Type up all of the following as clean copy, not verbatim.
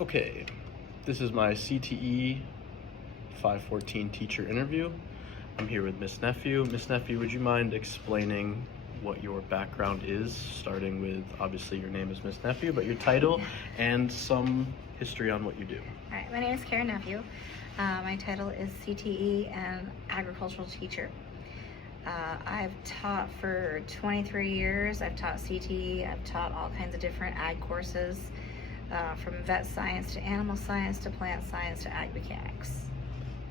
Okay, this is my CTE 514 teacher interview. I'm here with Miss Nephew. Miss Nephew, would you mind explaining what your background is, starting with, obviously your name is Miss Nephew, but your title and some history on what you do. All right, my name is Karen Nephew. My title is CTE and agricultural teacher. I've taught for 23 years. I've taught CTE. I've taught all kinds of different ag courses, from vet science to animal science to plant science to ag mechanics.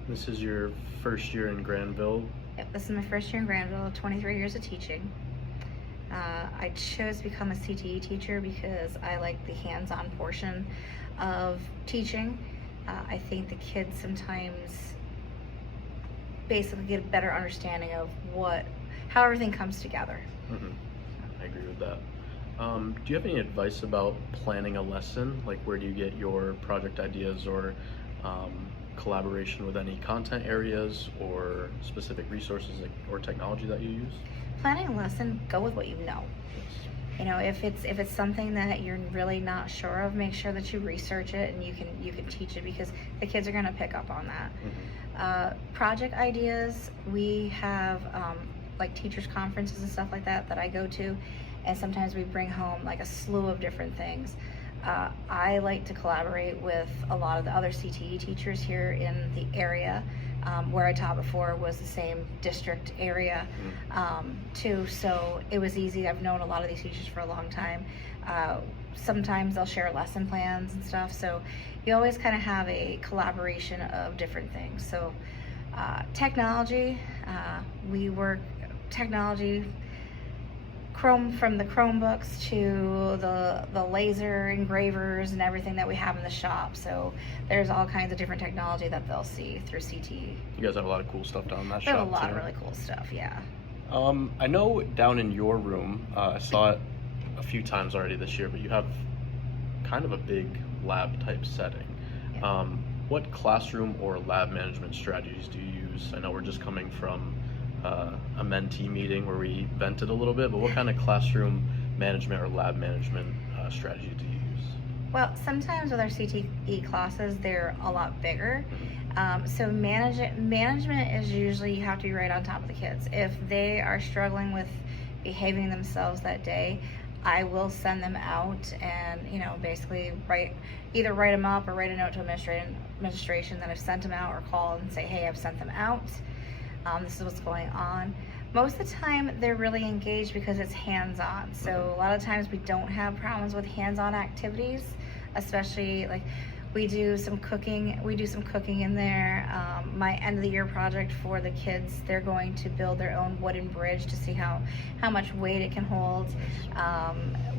This is your first year in Granville. Yep, this is my first year in Granville, 23 years of teaching. I chose to become a CTE teacher because I like the hands-on portion of teaching. I think the kids sometimes basically get a better understanding of how everything comes together. Mm-hmm. I agree with that. Do you have any advice about planning a lesson? Like, where do you get your project ideas or collaboration with any content areas or specific resources or technology that you use? Planning a lesson, go with what you know. Yes. You know, if it's something that you're really not sure of, make sure that you research it and you can teach it, because the kids are going to pick up on that. Mm-hmm. Project ideas, we have like teachers conferences and stuff like that I go to, and sometimes we bring home like a slew of different things. I like to collaborate with a lot of the other CTE teachers here in the area. Where I taught before was the same district area too, so it was easy. I've known a lot of these teachers for a long time. Sometimes they'll share lesson plans and stuff, so you always kind of have a collaboration of different things. So technology, we work technology, from the Chromebooks to the laser engravers and everything that we have in the shop. So there's all kinds of different technology that they'll see through CTE. You guys have a lot of cool stuff down in that We shop have a lot too. of really cool stuff, yeah. I know down in your room, I saw it a few times already this year, but you have kind of a big lab type setting. Yeah. What classroom or lab management strategies do you use? I know we're just coming from a mentee meeting where we vented a little bit, but what kind of classroom management or lab management strategy do you use? Well, sometimes with our CTE classes, they're a lot bigger. So management is usually you have to be right on top of the kids. If they are struggling with behaving themselves that day, I will send them out and, basically either write them up or write a note to administration that I've sent them out, or call and say, hey, I've sent them out. This is what's going on. Most of the time they're really engaged because it's hands-on. So a lot of times we don't have problems with hands-on activities, especially like we do some cooking in there. My end of the year project for the kids, they're going to build their own wooden bridge to see how much weight it can hold.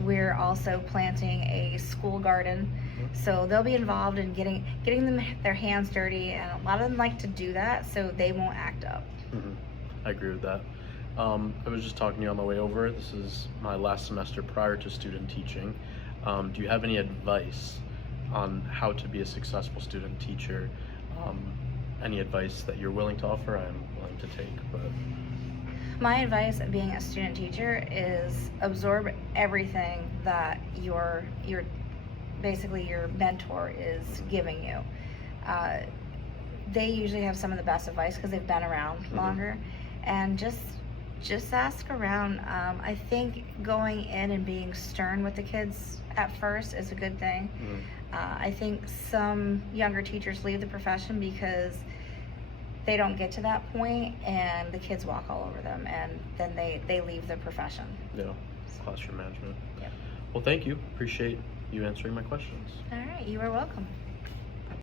We're also planting a school garden, so they'll be involved in getting their hands dirty, and a lot of them like to do that so they won't act up. Mm-hmm. I agree with that. I was just talking to you on the way over. This is my last semester prior to student teaching. Do you have any advice on how to be a successful student teacher? Any advice that you're willing to offer, I'm willing to take. But my advice of being a student teacher is absorb everything that your mentor is giving you. They usually have some of the best advice because they've been around longer, and just ask around. I think going in and being stern with the kids at first is a good thing. I think some younger teachers leave the profession because they don't get to that point and the kids walk all over them, and then they leave the profession. Yeah, classroom management. Yep. Well, thank you. Appreciate you answering my questions. All right, you are welcome.